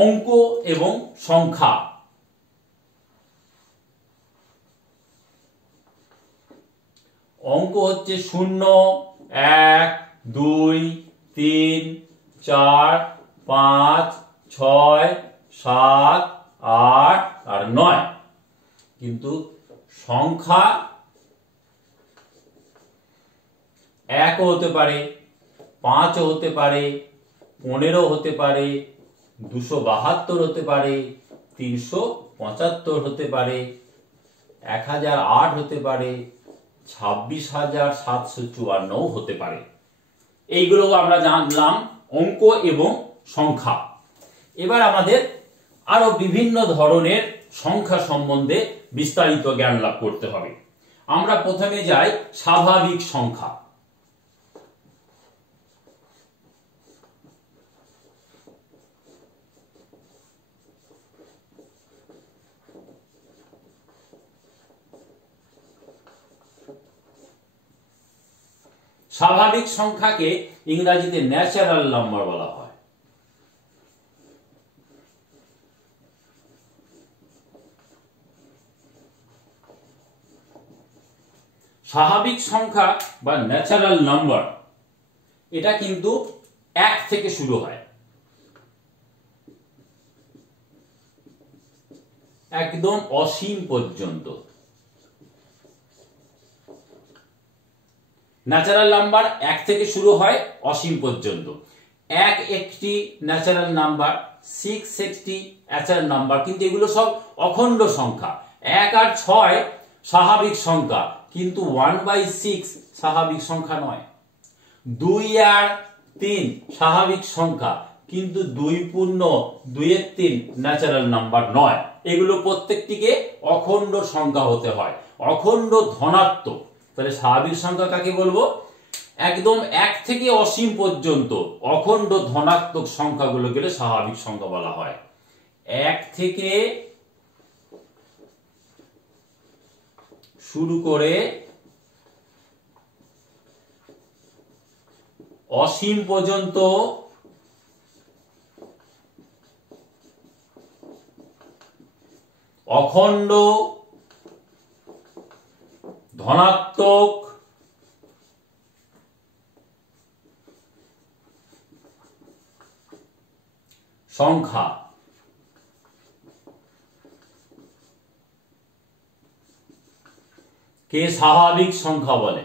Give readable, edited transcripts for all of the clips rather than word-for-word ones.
অঙ্ক এবং সংখ্যা। অঙ্ক হচ্ছে 0, 1, 2, 3, 4, 5, 6, 7, 8 আর 9। কিন্তু সংখ্যা 1 হতে পারে, 5 হতে পারে, 15 হতে পারে, 272 হতে পারে, 375 হতে পারে, 1008 হতে পারে, 26,754 হতে পারে। এইগুলো আমরা জানলাম অঙ্ক এবং সংখ্যা। এবার আমাদের আরো বিভিন্ন ধরনের সংখ্যা সম্বন্ধে বিস্তারিত জ্ঞান লাভ করতে হবে। আমরা প্রথমে যাই স্বাভাবিক সংখ্যা। স্বাভাবিক সংখ্যাকে ইংরেজিতে ন্যাচারাল নাম্বার বলা হয়। স্বাভাবিক সংখ্যা বা ন্যাচারাল নাম্বার এটা কিন্তু 1 থেকে শুরু হয়, একদম অসীম পর্যন্ত। ন্যাচারাল নাম্বার 1 থেকে শুরু হয় অসীম পর্যন্ত। 1 একটি ন্যাচারাল নাম্বার, 6 একটি ন্যাচারাল নাম্বার, কিন্তু এগুলো সব অখণ্ড সংখ্যা। 1 আর 6 স্বাভাবিক সংখ্যা, কিন্তু 1/6 স্বাভাবিক সংখ্যা নয়। 2 আর 3 স্বাভাবিক সংখ্যা, কিন্তু 2/2 ন্যাচারাল নাম্বার নয়। এগুলো প্রত্যেকটিকে অখণ্ড সংখ্যা হতে হয়, অখণ্ড ধনাত্মক। তাহলে স্বাভাবিক সংখ্যা কাকে বলবো? একদম 1 থেকে অসীম পর্যন্ত অখণ্ড ধনাত্মক সংখ্যাগুলোকে স্বাভাবিক সংখ্যা বলা হয়। 1 থেকে শুরু করে অসীম পর্যন্ত অখণ্ড ধনাত্মক সংখ্যা কে স্বাভাবিক সংখ্যা বলে।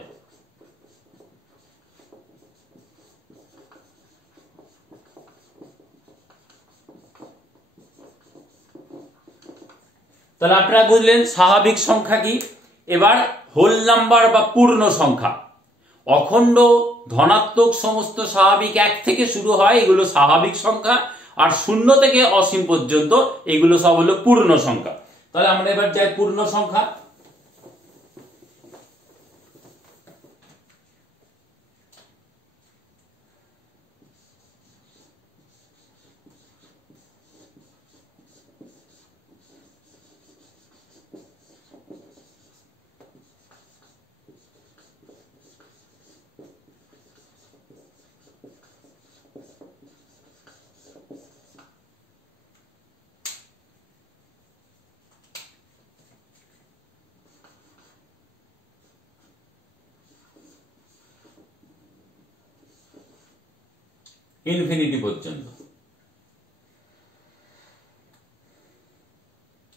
তাহলে আপনারা বুঝলেন স্বাভাবিক সংখ্যা কি। এবার হোল নাম্বার বা পূর্ণ সংখ্যা। অখণ্ড ধনাত্মক সমস্ত স্বাভাবিক 1 থেকে শুরু হয়, এগুলো স্বাভাবিক সংখ্যা। আর 0 থেকে অসীম পর্যন্ত এগুলো সব হলো পূর্ণ সংখ্যা। তাহলে আমরা এবার যাই পূর্ণ সংখ্যা। ইনফিনিটি পর্যন্ত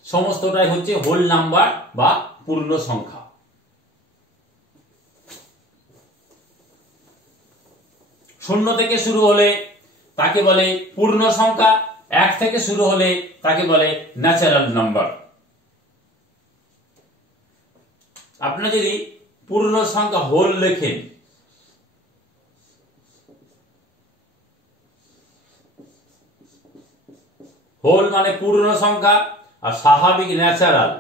সমস্তটাই হচ্ছে হোল নাম্বার বা পূর্ণ সংখ্যা। 0 থেকে শুরু হলে তাকে বলে পূর্ণ সংখ্যা, 1 থেকে শুরু হলে তাকে বলে ন্যাচারাল নাম্বার। আপনি যদি পূর্ণ সংখ্যা হোল লেখেন, হোল মানে পূর্ণ সংখ্যা, আর স্বাভাবিক ন্যাচারাল।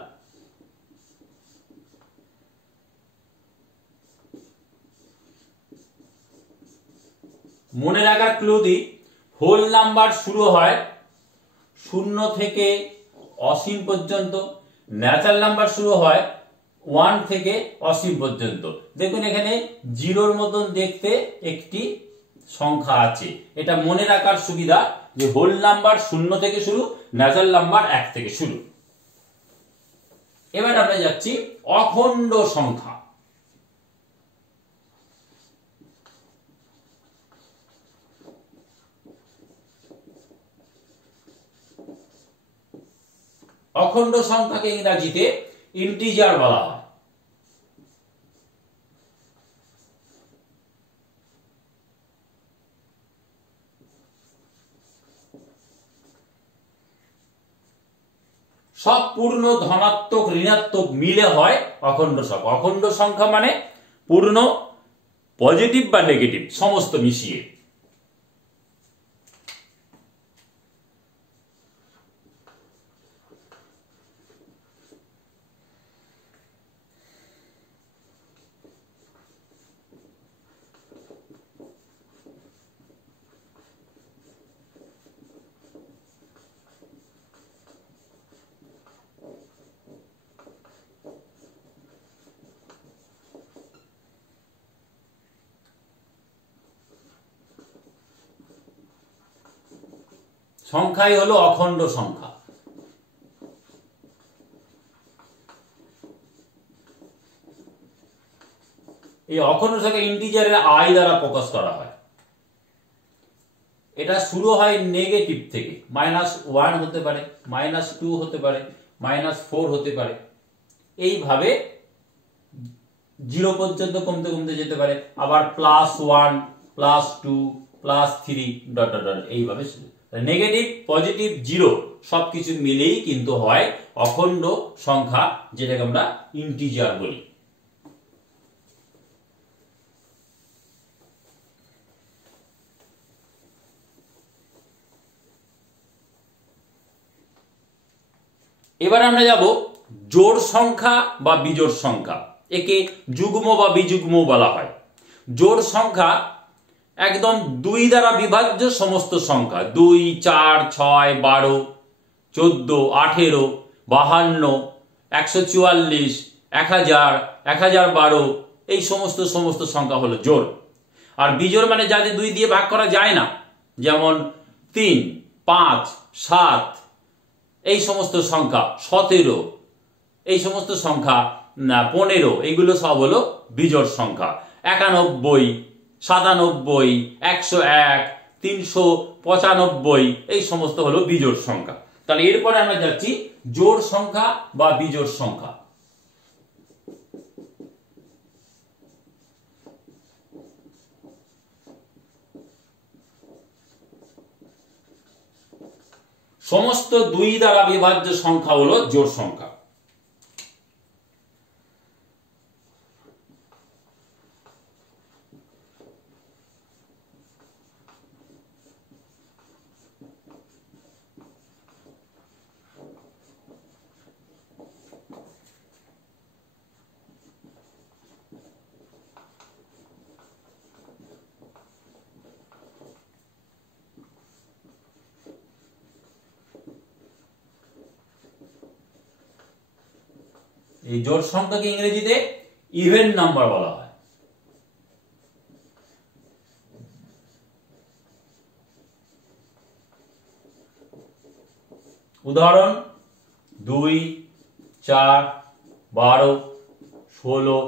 মনে রাখার ক্লু দিই, হোল নাম্বার শুরু হয় 0 থেকে অসীম পর্যন্ত, ন্যাচারাল নাম্বার শুরু হয় 1 থেকে অসীম পর্যন্ত। দেখুন এখানে 0-র মতন দেখতে একটি সংখ্যা আছে। এটা মনে রাখার সুবিধা যে হোল নাম্বার 0 থেকে শুরু, ন্যাচারাল নাম্বার 1 থেকে শুরু। এবার আমরা যাচ্ছি অখণ্ড সংখ্যা। অখণ্ড সংখ্যাকে ইংরেজিতে ইন্টিজার বলা হয়। সব পূর্ণ ধনাত্মক ঋণাত্মক মিলে হয় অখণ্ড সংখ্যা। অখণ্ড সংখ্যা মানে পূর্ণ, পজিটিভ বা নেগেটিভ সমস্ত মিশিয়ে। সংখ্যাই হলো অখণ্ড সংখ্যা। এই অখণ্ড সংখ্যা ইন্টিজারের আই দ্বারা প্রকাশ করা হয়। এটা শুরু হয় নেগেটিভ থেকে, -1 হতে পারে, -2 হতে পারে, -4 হতে পারে, এইভাবে 0 পর্যন্ত কমতে কমতে যেতে পারে, আবার +1 +2 +3 ডট ডট ডট এইভাবে শুরু। নেগেটিভ, পজিটিভ, 0 সবকিছু মিলেই কিন্তু হয় অখণ্ড সংখ্যা, যেটাকে আমরা ইন্টিজার বলি। এবার আমরা যাব জোড় সংখ্যা বা বিজোড় সংখ্যা। একে যুগ্ম বা বিযুগ্ম বলা হয়। জোড় সংখ্যা একদম 2 দ্বারা বিভাজ্য সমস্ত সংখ্যা, 2, 4, 6, 12, 14, 18, 52, 144, 1000, 1012 এই সমস্ত সংখ্যা হলো জোড়। আর বিজোড় মানে যাদের 2 দিয়ে ভাগ করা যায় না, যেমন 3, 5, 7 এই সমস্ত সংখ্যা, 17 এই সমস্ত সংখ্যা, 15 এইগুলো সব হলো বিজোড় সংখ্যা। 91, 97, 101, 395 এই সমস্ত হলো বিজোড় সংখ্যা। তাহলে এরপরে আমরা যাচ্ছি জোড় সংখ্যা বা বিজোড় সংখ্যা। সমস্ত 2 দ্বারা বিভাজ্য সংখ্যা হলো জোড় সংখ্যা। এই জোড় সংখ্যাকে ইংরেজিতে ইভেন নাম্বার বলা হয়। উদাহরণ 2, 4, 12, 16,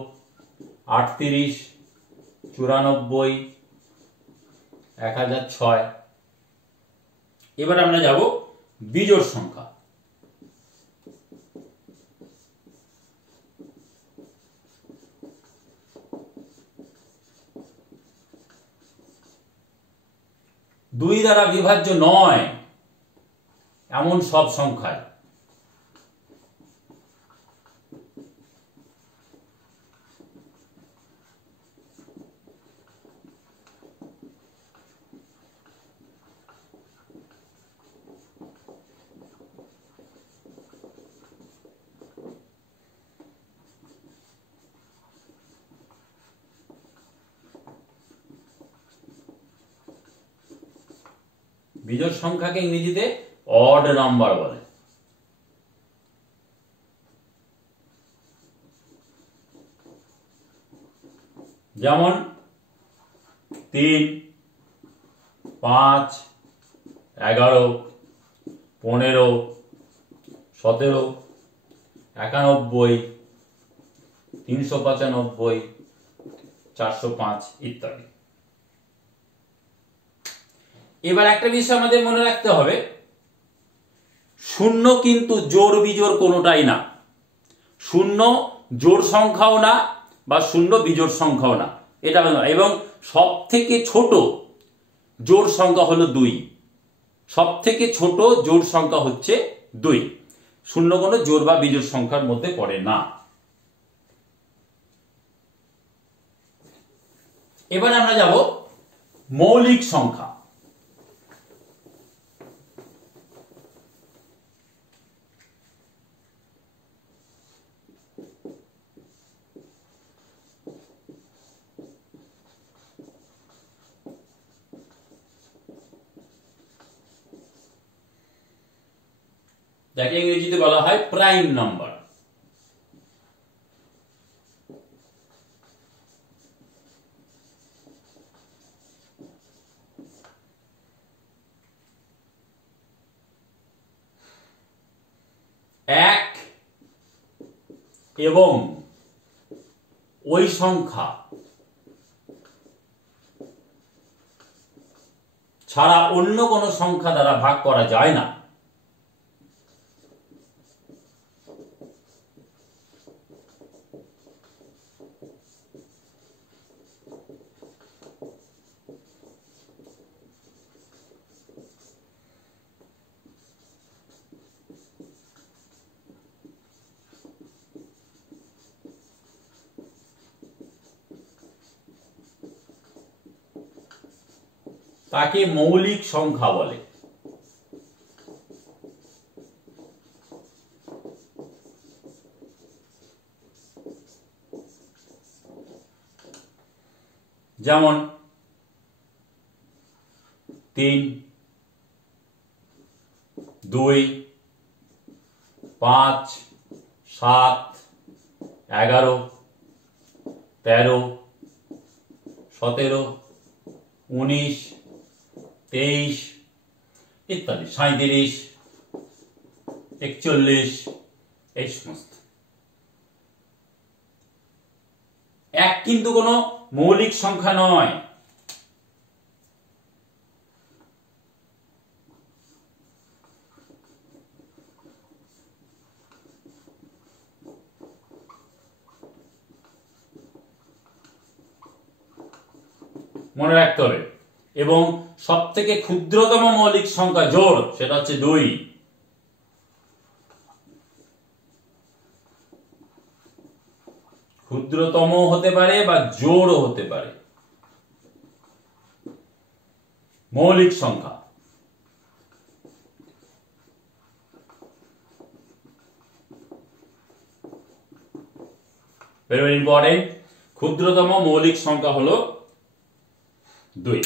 38, 94, 1006। এবার আমরা যাব বিজোড় সংখ্যা। দুই দ্বারা বিভাজ্য নয় এমন সব সংখ্যায় বিজোড় সংখ্যাকে ইংরেজিতে অড নাম্বার বলে। যেমন 3, 5, 11, 15, 17, 91, 395, 405 ইত্যাদি। এবার একটা বিষয় আমাদের মনে রাখতে হবে, শূন্য কিন্তু জোড় বিজোড় কোনোটাই না। শূন্য জোড় সংখ্যাও না বা শূন্য বিজোড় সংখ্যাও না, এটা এবং সব থেকে ছোট জোড় সংখ্যা হলো 2। সব থেকে ছোট জোড় সংখ্যা হচ্ছে 2। শূন্য কোনো জোড় বা বিজোড় সংখ্যার মধ্যে পড়ে না। এবার আমরা যাব মৌলিক সংখ্যা। যাকে ইংরেজিতে বলা হয় প্রাইম নাম্বার। এক এবং ওই সংখ্যা ছাড়া অন্য কোনো সংখ্যা দ্বারা ভাগ করা যায় না। তাকে মৌলিক সংখ্যা বলে। যেমন 3, 2, 5, 7, 11, 13, 17, 19, 23 ইত্যাদি, 37, 41 এই সমস্ত। এক কিন্তু কোনো মৌলিক সংখ্যা নয়। মনে রাখতে হবে। এবং সব থেকে ক্ষুদ্রতম মৌলিক সংখ্যা জোড়, সেটা হচ্ছে 2। ক্ষুদ্রতম হতে পারে বা জোড়ও হতে পারে মৌলিক সংখ্যা। Very important. ক্ষুদ্রতম মৌলিক সংখ্যা হলো 2।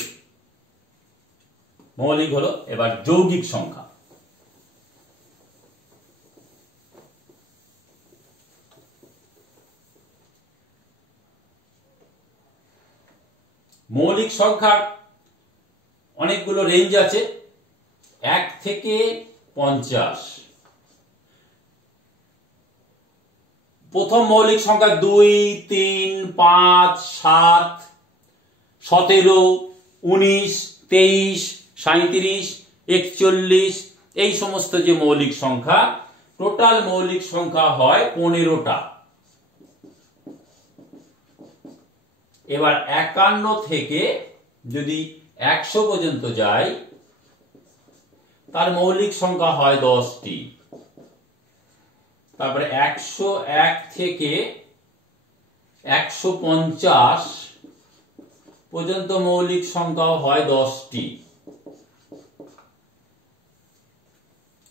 মৌলিক হলো এবার যৌগিক সংখ্যা। মৌলিক সংখ্যার অনেকগুলো রেঞ্জ আছে, 1 থেকে 50। প্রথম মৌলিক সংখ্যা 2, 3, 5, 7, 17, 19, 23, 37, 41 এই সমস্ত যে মৌলিক সংখ্যা, টোটাল মৌলিক সংখ্যা হয় 15টা। এবার 51 থেকে যদি 100 পর্যন্ত যায়, তার মৌলিক সংখ্যা হয় 10টি। তারপরে 101 থেকে 150 পর্যন্ত মৌলিক সংখ্যা হয় 10টি।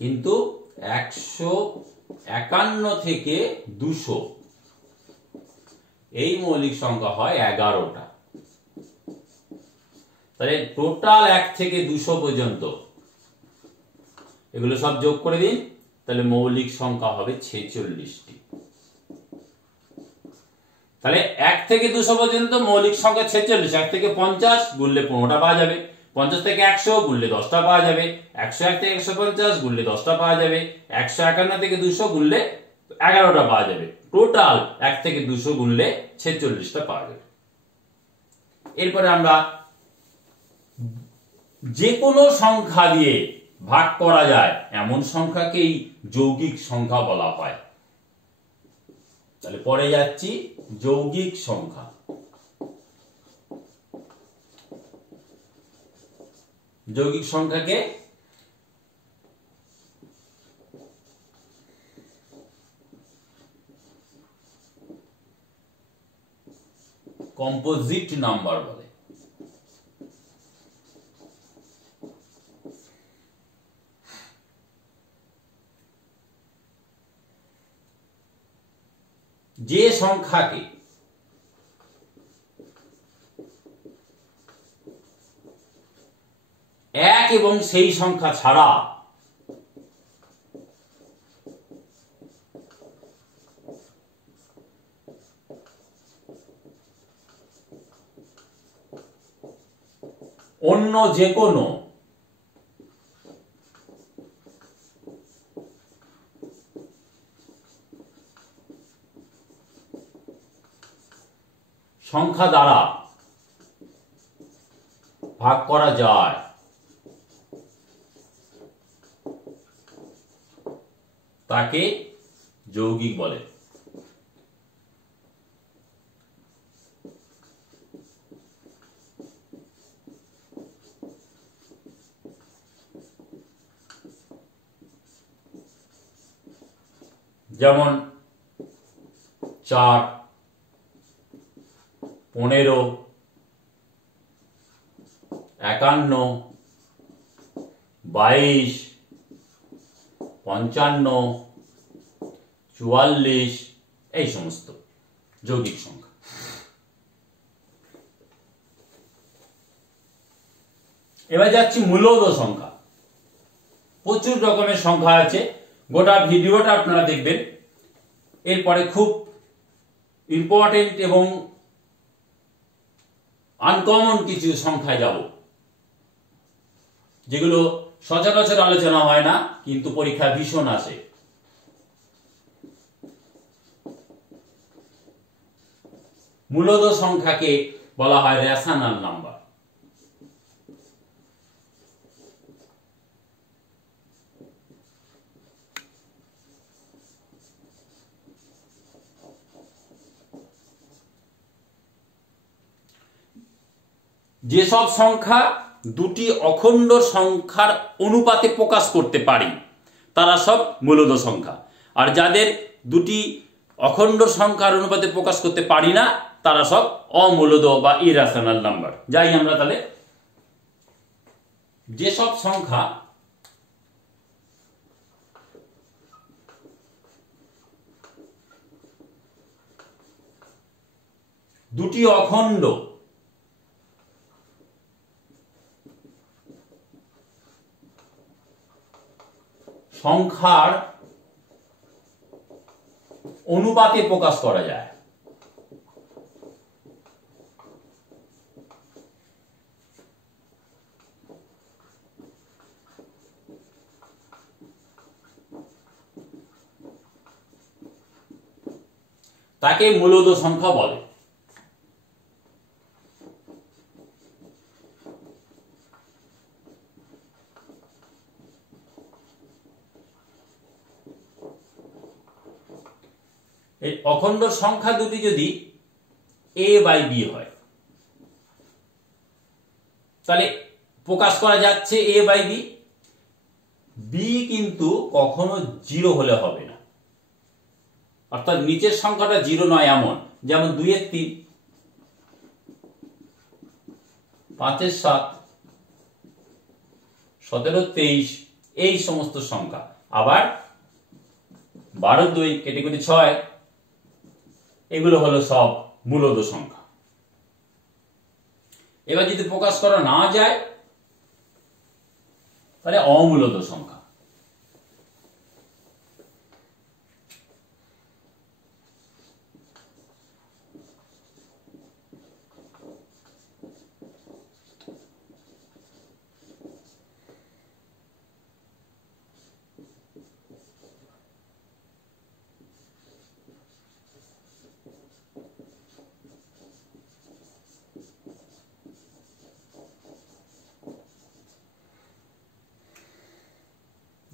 কিন্তু 151 থেকে 200 এই মৌলিক সংখ্যা হয় 11টা। তাহলে টোটাল 1 থেকে 200 পর্যন্ত এগুলো সব যোগ করে দিন, তাহলে মৌলিক সংখ্যা হবে 46টি। তাহলে 1 থেকে 200 পর্যন্ত মৌলিক সংখ্যা 46। 1 থেকে 50 গুনলে 15টা পাওয়া যাবে। 50 থেকে 100 গুনলে 10টা পাওয়া যাবে, 101 থেকে 150 গুনলে 10টা পাওয়া যাবে, 151 থেকে 200 গুনলে 11টা পাওয়া যাবে। টোটাল 1 থেকে 200 গুনলে 46টা পাওয়া যাবে। এরপরে আমরা যে কোনো সংখ্যা দিয়ে ভাগ করা যায় এমন সংখ্যাকেই যৌগিক সংখ্যা বলা হয়। তাহলে পরে যাচ্ছি যৌগিক সংখ্যা। যৌগিক সংখ্যাকে কম্পোজিট নাম্বার বলে। যে সংখ্যাকে এক এবং সেই সংখ্যা ছাড়া অন্য যে কোনো সংখ্যা দ্বারা ভাগ করা যায় তাকে যৌগিক বলে। যেমন 4, 15, 51, 22, 55, 44 এই সমস্ত যৌগিক সংখ্যা। এবার যাচ্ছি মূলদ সংখ্যা। প্রচুর রকমের সংখ্যা আছে, গোটা ভিডিওটা আপনারা দেখবেন। এরপরে খুব ইম্পর্টেন্ট এবং আনকমন কিছু সংখ্যায় যাব, যেগুলো সচরাচর আলোচনা হয় না কিন্তু পরীক্ষা ভীষণ আসে। মূলদ সংখ্যাকে বলা হয় রেশনাল নাম্বার। যেসব সংখ্যা দুটি অখণ্ড সংখ্যার অনুপাতে প্রকাশ করতে পারি তারা সব মূলদ সংখ্যা, আর যাদের দুটি অখণ্ড সংখ্যার অনুপাতে প্রকাশ করতে পারি না তারা সব অমূলদ বা ইরেশনাল নাম্বার। যাই আমরা তাহলে, যেসব সংখ্যা দুটি অখণ্ড সংখ্যার অনুপাতে প্রকাশ করা যায় তাকে মূলদ সংখ্যা বলে। এই অখণ্ড সংখ্যা দুটি যদি a/b হয় তাহলে প্রকাশ করা যাচ্ছে a/b, b কিন্তু কখনো 0 হলে হবে না, অর্থাৎ নিচের সংখ্যাটা 0 নয় এমন, যেমন 2 এর 3, 5 এর 7, 17 23 এই সমস্ত সংখ্যা। আবার 12 2 কেটে কেটে 6 এগুলো হলো সব মূলদ সংখ্যা। এবার যদি প্রকাশ করা না যায় তাহলে অমূলদ সংখ্যা।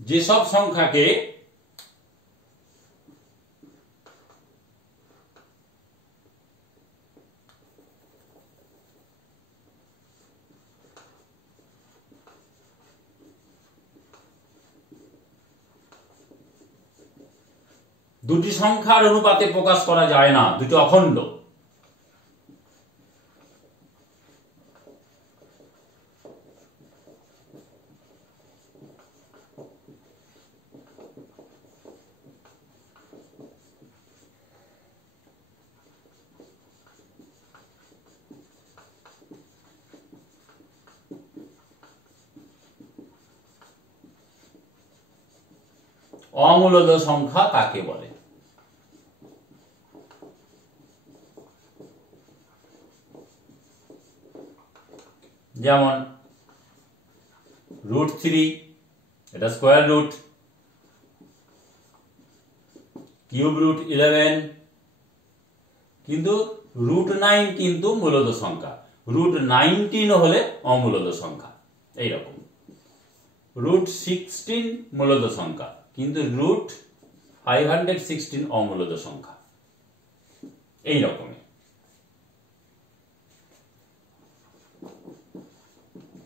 যেসব সংখ্যাকে দুটি সংখ্যার অনুপাতে প্রকাশ করা যায় না, দুটি অখণ্ড, অমূলদ সংখ্যা কাকে বলে? যেমন √3, এটা স্কোয়ার রুট, কিউব রুট 11, কিন্তু √9 কিন্তু মূলদ সংখ্যা, √19 হলে অমূলদ সংখ্যা। এইরকম √16 মূলদ সংখ্যা, কিন্তু √516 অমূলদ সংখ্যা। এই রকমের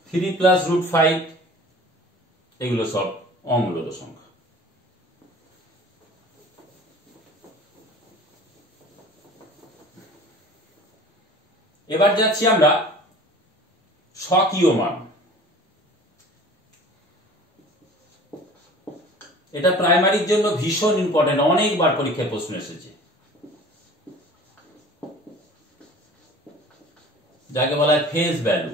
3 + √5 এগুলো সব অমূলদ সংখ্যা। এবার যাচ্ছি আমরা স্বকীয় মান। এটা প্রাইমারির জন্য ভীষণ ইম্পর্টেন্ট, অনেকবার পরীক্ষায় প্রশ্ন এসেছে। যাকে বলা হয় ফেজ ভ্যালু।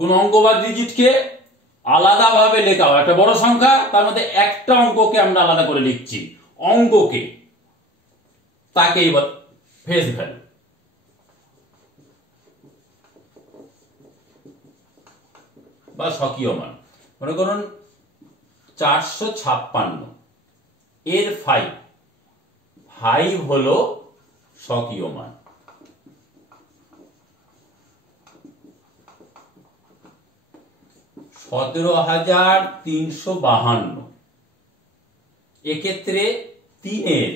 কোন অঙ্ক বা ডিজিটকে আলাদাভাবে লেখা হয়, একটা বড় সংখ্যা তার মধ্যে একটা অঙ্ককে আমরা আলাদা করে লিখছি, অঙ্ককে, তাকেই ফেজ ভ্যালু। বা স্বকীয় মান। মনে করুন 456 এর 5 হলো স্বকীয় মান। 17,352 এক্ষেত্রে 3 এর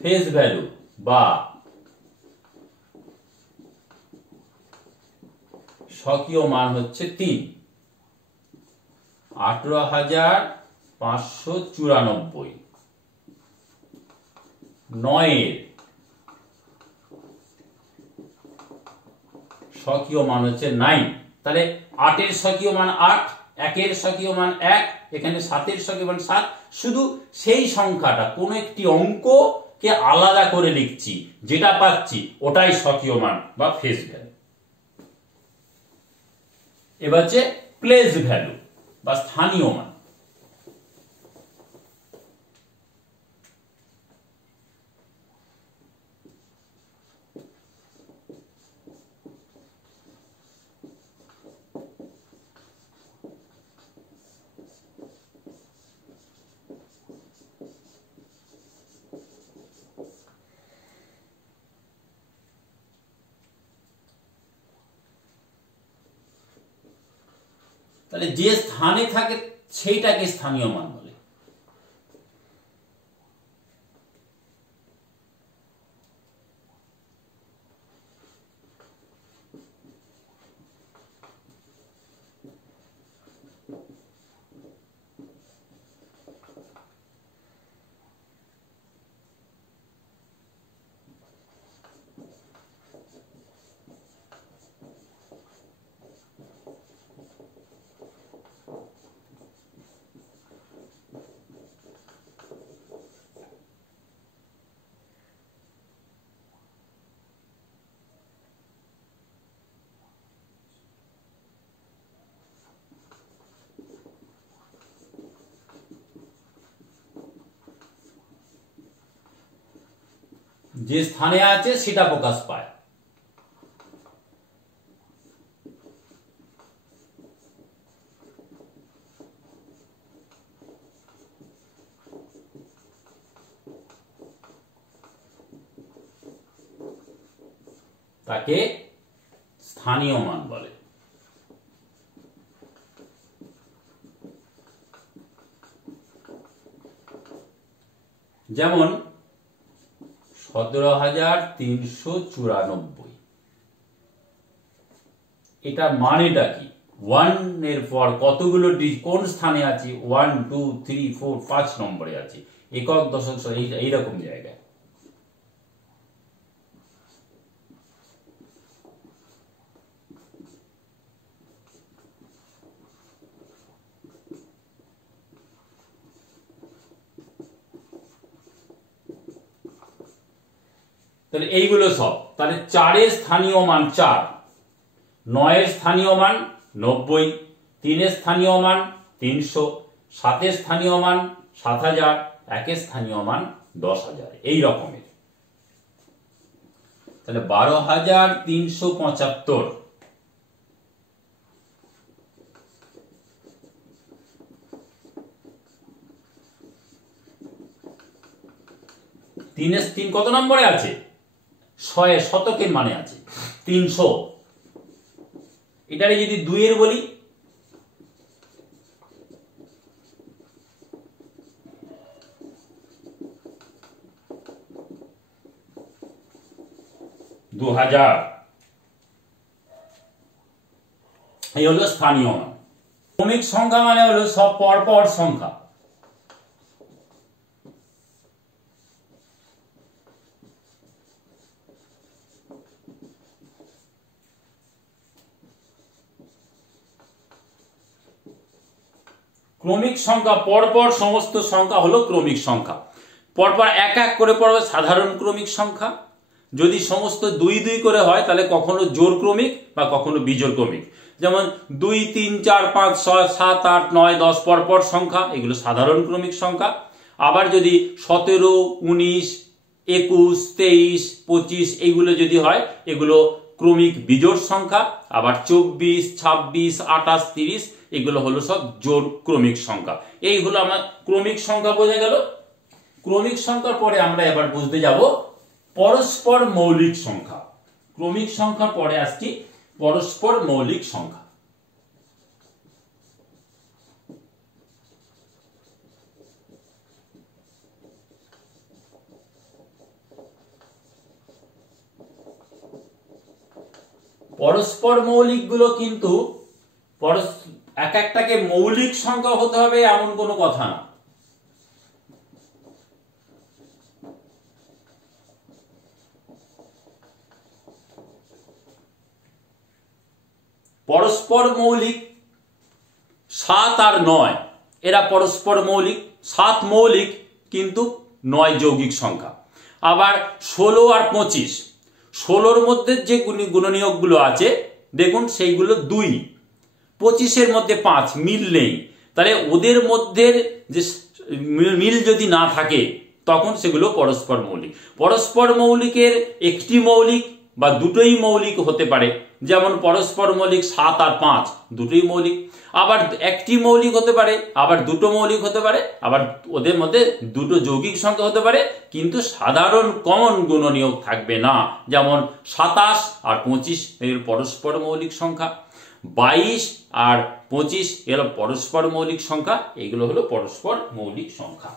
ফেজ ভ্যালু বা স্বকীয় মান হচ্ছে 3। 18,594 9 এর স্বকীয় মান হচ্ছে 9। তাহলে 8 এর স্বকীয় মান 8, 1 এর স্বকীয় মান 1, এখানে 7 এর স্বকীয় মান 7। শুধু সেই সংখ্যাটা কোন একটি অঙ্ককে আলাদা করে লিখছি, যেটা পাচ্ছি ওটাই স্বকীয় মান বা ফেজ ভ্যালু। এবার হচ্ছে প্লেস ভ্যালু বা স্থানীয় মান। তাহলে যে স্থানে থাকে সেইটাকে স্থানীয় মান বলে। যে স্থানে আছে সেটা প্রকাশ পায়। তাকে স্থানীয় মান বলে। যেমন 17,394, এটা মানেটা কি? 1 এর পর কতগুলো কোন স্থানে আছে? 1 2 3 4 5 নম্বরে আছে, একক দশক এইরকম জায়গায়। তাহলে এইগুলো সব, তাহলে 4 এর স্থানীয় মান 4, 9 এর স্থানীয় মান 90, 3 এর স্থানীয় মান 300, 7 এর স্থানীয় মান 7,000, 1 এর স্থানীয় মান 10,000, এই রকমের। তাহলে 12,375, তিন কত নম্বরে আছে? 100 শতকের মানে আছে 300। এটারে যদি 2 এর বলি, $2000, এই হলো স্থানীয় মান। ক্রমিক সংখ্যা মানে হলো সব পরপর সংখ্যা। ক্রমিক সংখ্যা পরপর সমস্ত সংখ্যা হলো ক্রমিক সংখ্যা। পরপর এক এক করে পড়বে সাধারণ ক্রমিক সংখ্যা। যদি সমস্ত 2 2 করে হয় তাহলে কখনো জোড় ক্রমিক বা কখনো বিজোড় ক্রমিক। যেমন 2 3 4 5 6 7 8 9 10 পরপর সংখ্যা, এগুলো সাধারণ ক্রমিক সংখ্যা। আবার যদি 17 19 21 23 25 এইগুলো যদি হয়, এগুলো ক্রমিক বিজোড় সংখ্যা। আবার 24 26 28 30 এগুলো হলো সব জোড় ক্রমিক সংখ্যা। এই হলো আমার ক্রমিক সংখ্যা, বোঝা গেল। ক্রমিক সংখ্যার পরে আমরা এবার বুঝতে যাব পরস্পর মৌলিক সংখ্যা। ক্রমিক সংখ্যার পরে আসছি পরস্পর মৌলিক সংখ্যা। পরস্পর মৌলিক গুলো কিন্তু এক একটাকে মৌলিক সংখ্যা হতে হবে এমন কোনো কথা না। পরস্পর মৌলিক 7 আর 9 এরা পরস্পর মৌলিক। 7 মৌলিক কিন্তু 9 যৌগিক সংখ্যা। আবার 16 আর 25, 16-র মধ্যে যে গুণনীয়ক গুলো আছে দেখুন সেইগুলো 2, 25-এর মধ্যে 5, মিল নেই। তাহলে ওদের মধ্যে যে মিল যদি না থাকে তখন সেগুলো পরস্পর মৌলিক। পরস্পর মৌলিকের একটি মৌলিক বা দুটোই মৌলিক হতে পারে। যেমন পরস্পর মৌলিক 7 আর 5 দুটোই মৌলিক। আবার একটি মৌলিক হতে পারে, আবার দুটো মৌলিক হতে পারে, আবার ওদের মধ্যে দুটো যৌগিক সংখ্যা হতে পারে, কিন্তু সাধারণ কমন গুণনীয়ক থাকবে না। যেমন 27 আর 25 এর পরস্পর মৌলিক সংখ্যা, 22 আর 25 এর পরস্পর মৌলিক সংখ্যা। এগুলো হলো পরস্পর মৌলিক সংখ্যা।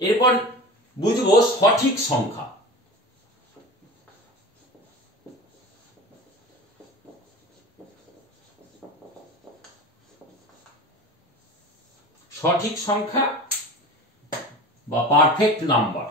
এরপর বুঝবো সঠিক সংখ্যা। সঠিক সংখ্যা বা পারফেক্ট নাম্বার।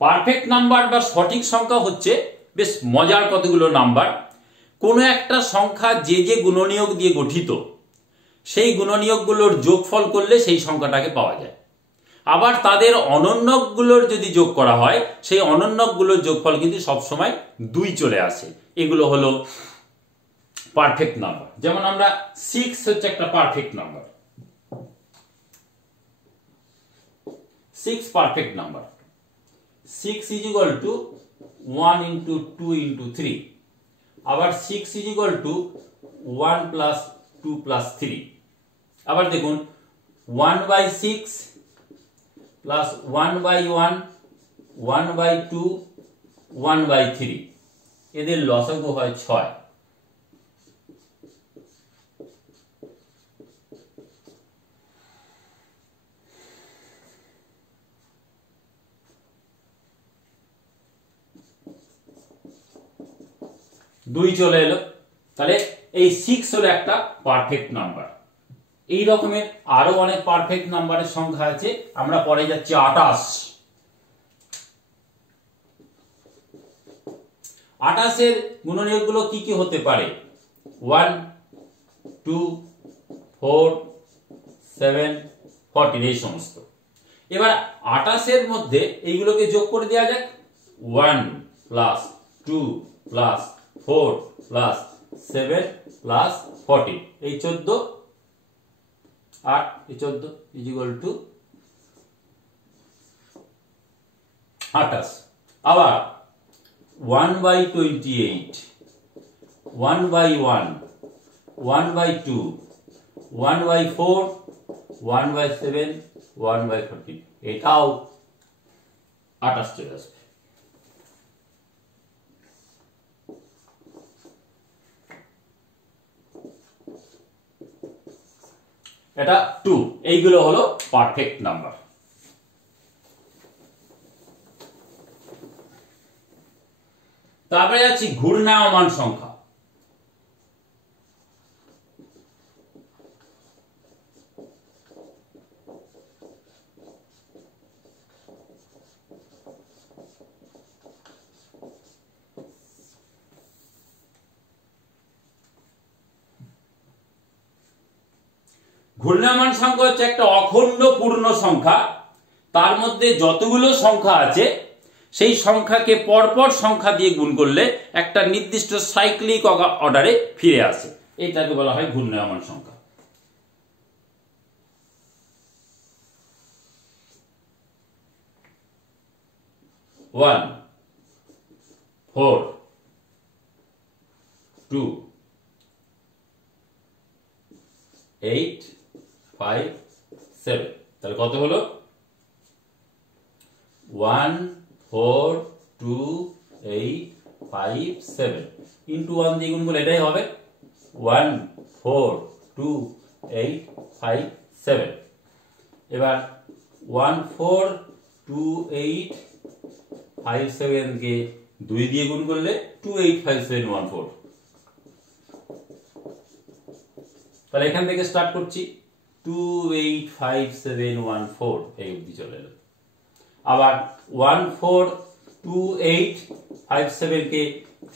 পারফেক্ট নাম্বার বা সঠিক সংখ্যা হচ্ছে বেশ মজার কতগুলো নাম্বার। কোনো একটা সংখ্যা যে যে গুণনীয়ক দিয়ে গঠিত সেই গুণনীয়কগুলোর যোগফল করলে সেই সংখ্যাটাকে পাওয়া যায়। আবার তাদের অনন্যকগুলোর যদি যোগ করা হয় সেই অনন্যকগুলোর যোগফল কিন্তু সবসময় 2 চলে আসে। এগুলো হলো পারফেক্ট নাম্বার। যেমন আমরা 6 হচ্ছে একটা perfect number, 6 perfect number. 6 is equal to 1 into 2 into 3, আবার 6 is equal to 1 plus 2 plus 3। আবার দেখুন 1 by 6 plus 1 by 1, 1 by 2, 1 by 3, এদের লসাগু হয় 6। দুই চলে এলো। তাহলে এই 6 হলো একটা পারফেক্ট নাম্বার। এই রকমের আরো অনেক পারফেক্ট নাম্বারের সংখ্যা আছে। আমরা পরে যাচ্ছি 28। 28 এর গুণনীয়কগুলো কি কি হতে পারে? 1, 2, 4, 7, 14, এই সমস্ত। এবার 28 এর মধ্যে এইগুলোকে যোগ করে দেওয়া যাক। 1 plus 2 plus 4 plus 7 plus 14, এই 14, 8 এই 14 is equal to 28। আবার 1 by 28, 1 by 1, 1 by 2, 1 by 4, 1 by 7, 1 by 14, এটাও 28 চলে আসবে। এটা 2। এইগুলো হলো পারফেক্ট নাম্বার। তারপরে যাচ্ছি ঘূর্ণায়মান সংখ্যা। ঘূর্ণায়মান সংখ্যা হচ্ছে একটা অখণ্ড পূর্ণ সংখ্যা। তার মধ্যে যতগুলো সংখ্যা আছে সেই সংখ্যাকে পরপর সংখ্যা দিয়ে গুণ করলে একটা নির্দিষ্ট সাইক্লিক অর্ডারে ফিরে আসে। এটাকে বলা হয় ঘূর্ণায়মান সংখ্যা। ওয়ান, 4, 2, 8, 5, 7। তাহলে কত হলো? 1, 4, 2, 8, 5, 7 ইন্টু 1 দিয়ে গুণ করলে এটাই হবে 1, 4, 2, 8, 5, 7। এবার 1, 4, 2, 8, 5, 7 কে 2 দিয়ে গুণ করলে 2, 8, 5, 7, 1, 4। তাহলে এখান থেকে স্টার্ট করছি 2, 8, 5, 7, 1, 4 এই অবধি চলে এলো। আবার 1, 4, 2, 8, 5, 7 কে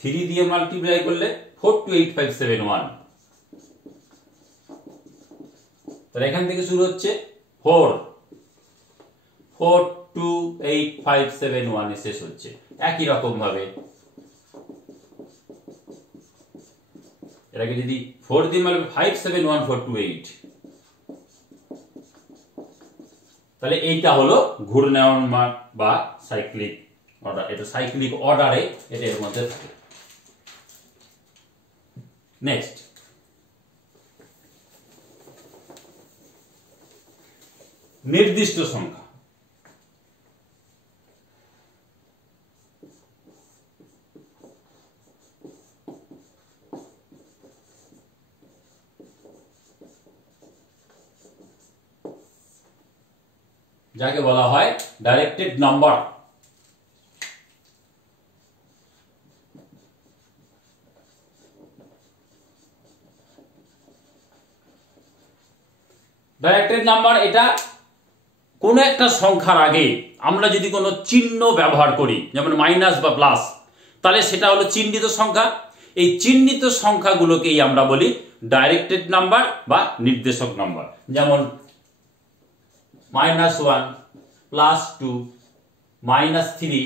3 দিয়ে মাল্টিপ্লাই করলে 4, 2, 8, 5, 7, 1। তাহলে এখান থেকে শুরু হচ্ছে 4, 4, 2, 8, 5, 7, 1 এ শেষ হচ্ছে। একই রকম ভাবে এটাকে যদি 4 দিয়ে মারলে 5, 7, 1, 4, 2, 8। তাহলে এইটা হলো ঘূর্ণায়মান বা সাইক্লিক অর্ডার। এটা সাইক্লিক অর্ডারে এটা এর মধ্যে থাকে। নেক্সট, নির্দিষ্ট সংখ্যা। যাকে বলা হয় ডাইরেক্টেড নাম্বার। ডাইরেক্টেড নাম্বার এটা কোন একটা সংখ্যার আগে আমরা যদি কোনো চিহ্ন ব্যবহার করি, যেমন মাইনাস বা প্লাস, তাহলে সেটা হলো চিহ্নিত সংখ্যা। এই চিহ্নিত সংখ্যাগুলোকেই আমরা বলি ডাইরেক্টেড নাম্বার বা নির্দেশক নাম্বার। যেমন -1, +2, -3,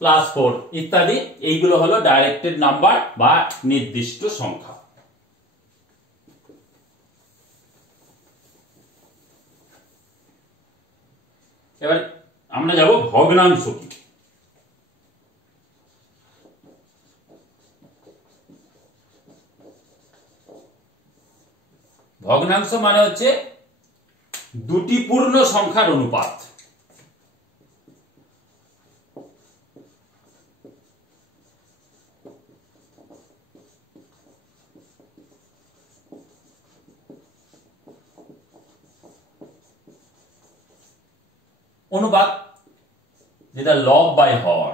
+4 ইত্যাদি, এইগুলো হলো ডাইরেক্টেড নাম্বার বা নির্দিষ্ট সংখ্যা। এবার আমরা যাব ভগ্নাংশ কি। ভগ্নাংশ মানে হচ্ছে দুটি পূর্ণ সংখ্যার অনুপাত। অনুপাত যেটা লব বাই হর।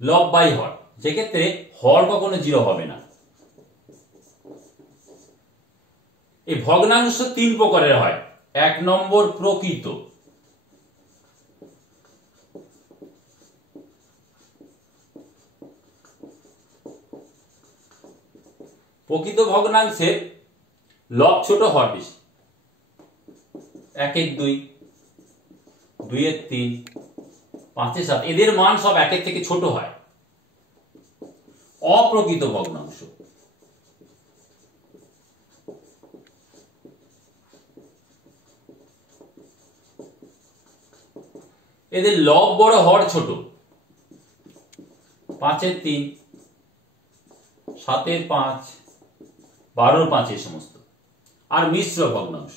লব বাই হর, যেক্ষেত্রে হর কখনো 0 হবে না। এই ভগ্নাংশ 3 প্রকারের হয়। 1 নম্বর প্রকৃত, প্রকৃত ভগ্নাংশের লব ছোট, হর বেশি। 1-2, 2-3, 5-7 এদের মান সব 1 থেকে ছোট হয়। অপ্রকৃত ভগ্নাংশ, এদের লব বড়, হর ছোট। 5-3, 7-5, 12-5 এই সমস্ত। আর মিশ্র ভগ্নাংশ,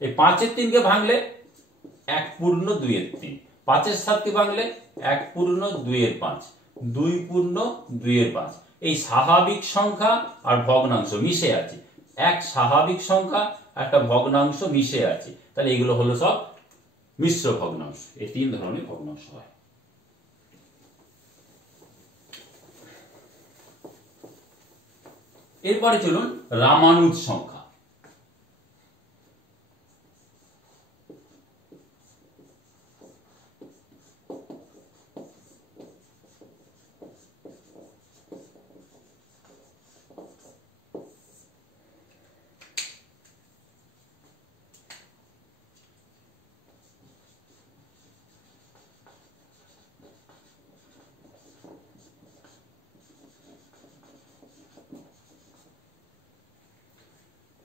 এই 5-3 কে ভাঙলে 1/2/3, 5-7 কে ভাঙলে 1/2/5, 2/2/5। এই স্বাভাবিক সংখ্যা আর ভগ্নাংশ মিশে আছে, এক স্বাভাবিক সংখ্যা একটা ভগ্নাংশ মিশে আছে, তাহলে এগুলো হলো সব মিশ্র ভগ্নাংশ। এই 3 ধরনের ভগ্নাংশ হয়। এরপরে চলুন রামানুজ সংখ্যা।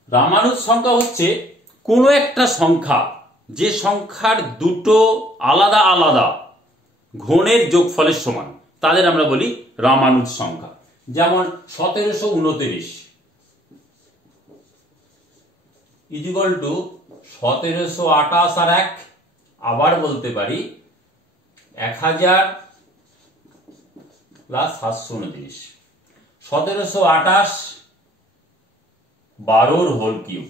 রামানুজ সংখ্যা হচ্ছে কোন একটা সংখ্যা, যে সংখ্যার দুটো আলাদা আলাদা ঘনের যোগফলের সমান, তাদের আমরা বলি রামানুজ সংখ্যা। যেমন 1729 ইকুয়াল টু 1728 আর 1, আবার বলতে পারি 1000 plus 729। 1728 12 whole cube,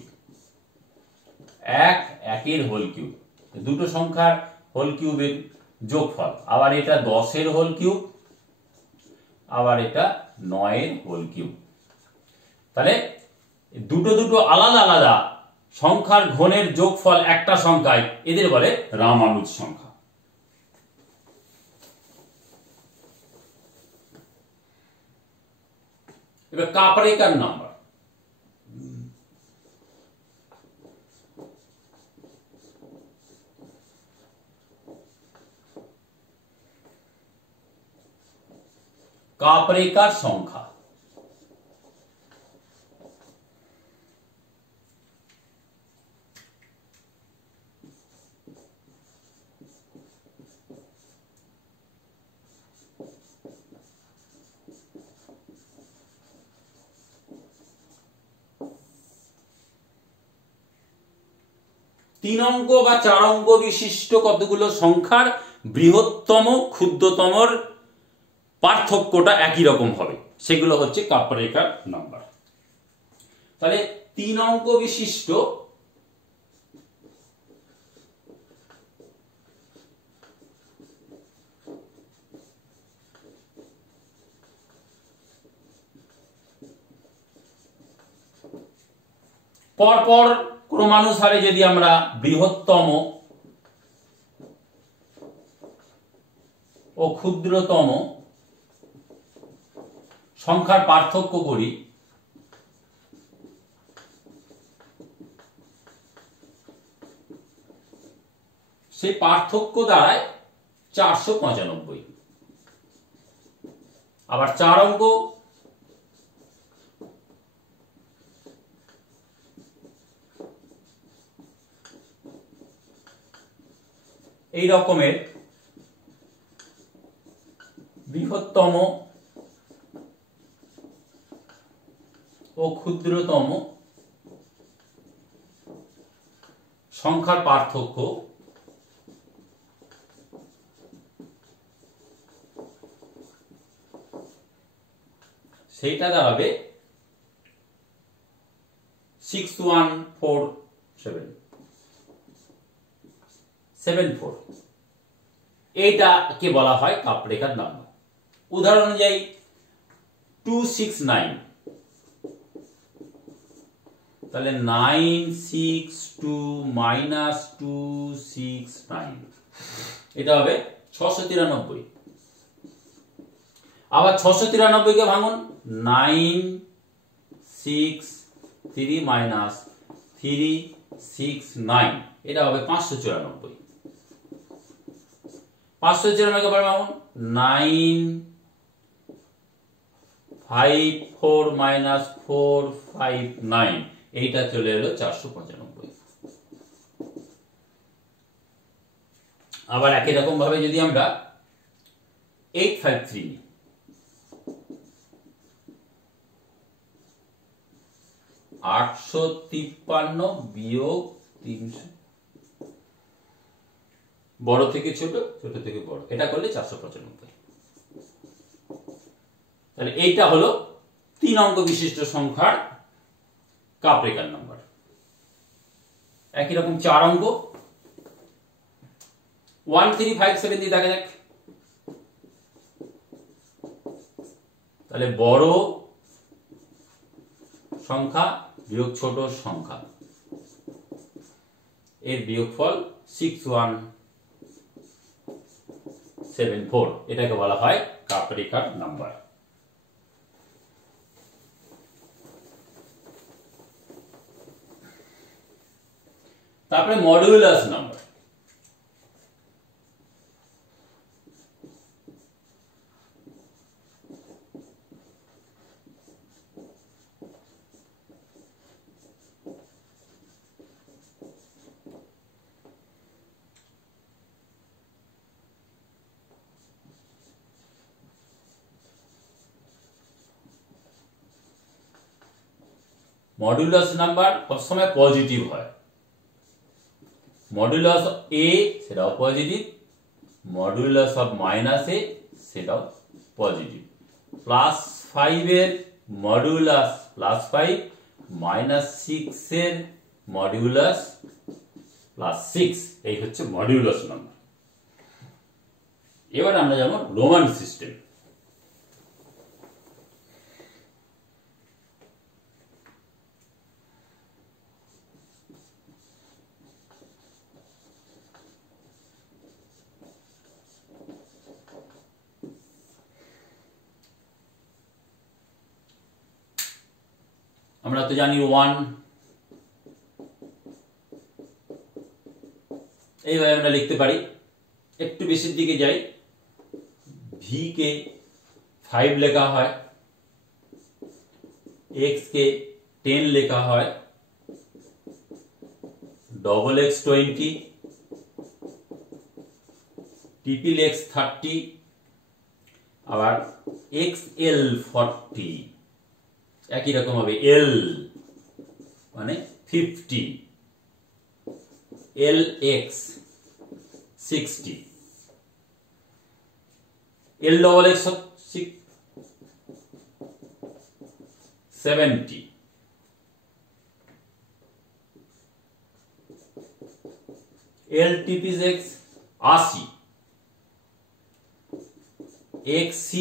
1 whole cube, দুটো সংখ্যার হোল কিউবের যোগফল। আবার এটা 10 হোল কিউব, আবার এটা 9 হোল কিউব। তাহলে দুটো দুটো আলাদা আলাদা সংখ্যার ঘনের যোগফল একটা সংখ্যায়, এদের বলে রামানুজ সংখ্যা। এবার কাপরেকার নাম্বার। কাপরেকার সংখ্যা তিন অঙ্ক বা 4 অঙ্ক বিশিষ্ট কতগুলো সংখ্যার বৃহত্তম ক্ষুদ্রতমর পার্থক্যটা একই রকম হবে, সেগুলো হচ্ছে কাপরেকার নাম্বার। তাহলে 3 অঙ্ক বিশিষ্ট পরপর ক্রমানুসারে যদি আমরা বৃহত্তম ও ক্ষুদ্রতম সংখ্যার পার্থক্য করি, সেই পার্থক্য দাঁড়ায় 495। আবার 4 অঙ্ক এই রকমের বৃহত্তম ও ক্ষুদ্রতম সংখ্যার পার্থক্য সেইটা দাঁড়াবে 614774। এইটাকে বলা হয় কাপরেখার নাম্বার। উদাহরণ অনুযায়ী 269, তাহলে 962 মাইনাস 269, এটা হবে 693। আবার 693 কে ভাঙুন, 963 মাইনাস 369, এটা হবে 594। 594 কে ভাঙুন, 954 মাইনাস 459, এইটা চলে এলো 495। আবার একই রকম ভাবে যদি আমরা 853 নিই, 853 বিয়োগ 300, বড় থেকে ছোট, ছোট থেকে বড়, এটা করলে 495। তাহলে এইটা হলো 3 অঙ্ক বিশিষ্ট সংখ্যার কাপরেখার নাম্বার। একই রকম 4 অঙ্ক 1357 দিয়ে দেখা যাক। তাহলে বড় সংখ্যা বিয়োগ ছোট সংখ্যা, এর বিয়োগফল 6174, এটাকে বলা হয় কাপরেখার নাম্বার। তারপরে মডুলাস নাম্বার। মডুলাস নাম্বার সবসময় পজিটিভ হয়। মডুলাস এ সেটাও পজিটিভ, মডুলাস অফ মাইনাস এ সেটাও পজিটিভ। +5 এর মডুলাস +5, -6 এর মডুলাস +6, এই হচ্ছে মডুলাস নাম্বার। এবার আমরা যাব রোমান সিস্টেম। আমরা তো জানি 1, এইভাবে আমরা লিখতে পারি। একটু বেশির দিকে যাই, ভি কে 5 লেখা হয়, এক্স কে 10 লেখা হয়, XX 20, XXX 30, আবার XL 40, একই রকম হবে এল মানে 50, LX 60, LXX 70, LTPX 80, XC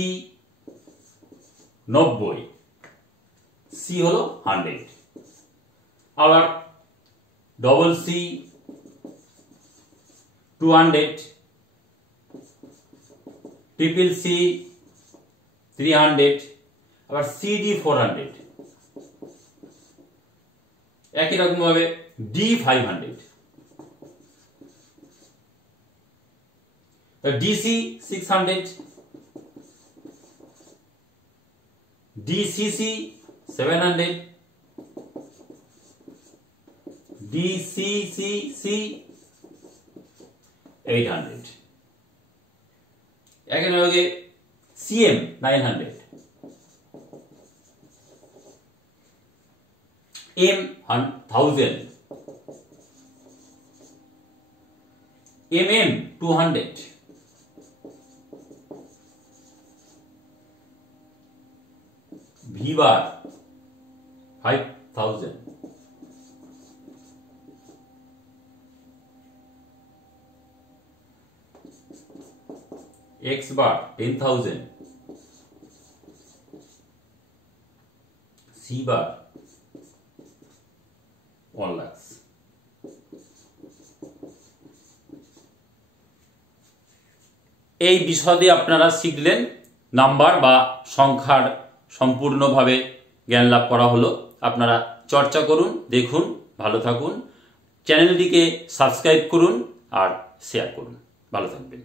90, C হলো 100। আবার ডবল সি 200, ট্রিপল সি 300, আবার সিডি 400, একই রকম ভাবে ডি 500, ডিসি 600, ডিসিসি 700, ডিসিসিসি 800, একইভাবে CM 900, M 1000, MM 200, ভিবার 5000, x bar 10,000, C বার 1 লাখ। এই বিশদে আপনারা শিখলেন নাম্বার বা সংখ্যার সম্পূর্ণভাবে জ্ঞান লাভ করা হলো। আপনারা চর্চা করুন, দেখুন, ভালো থাকুন, চ্যানেলটিকে সাবস্ক্রাইব করুন আর শেয়ার করুন। ভালো থাকবেন।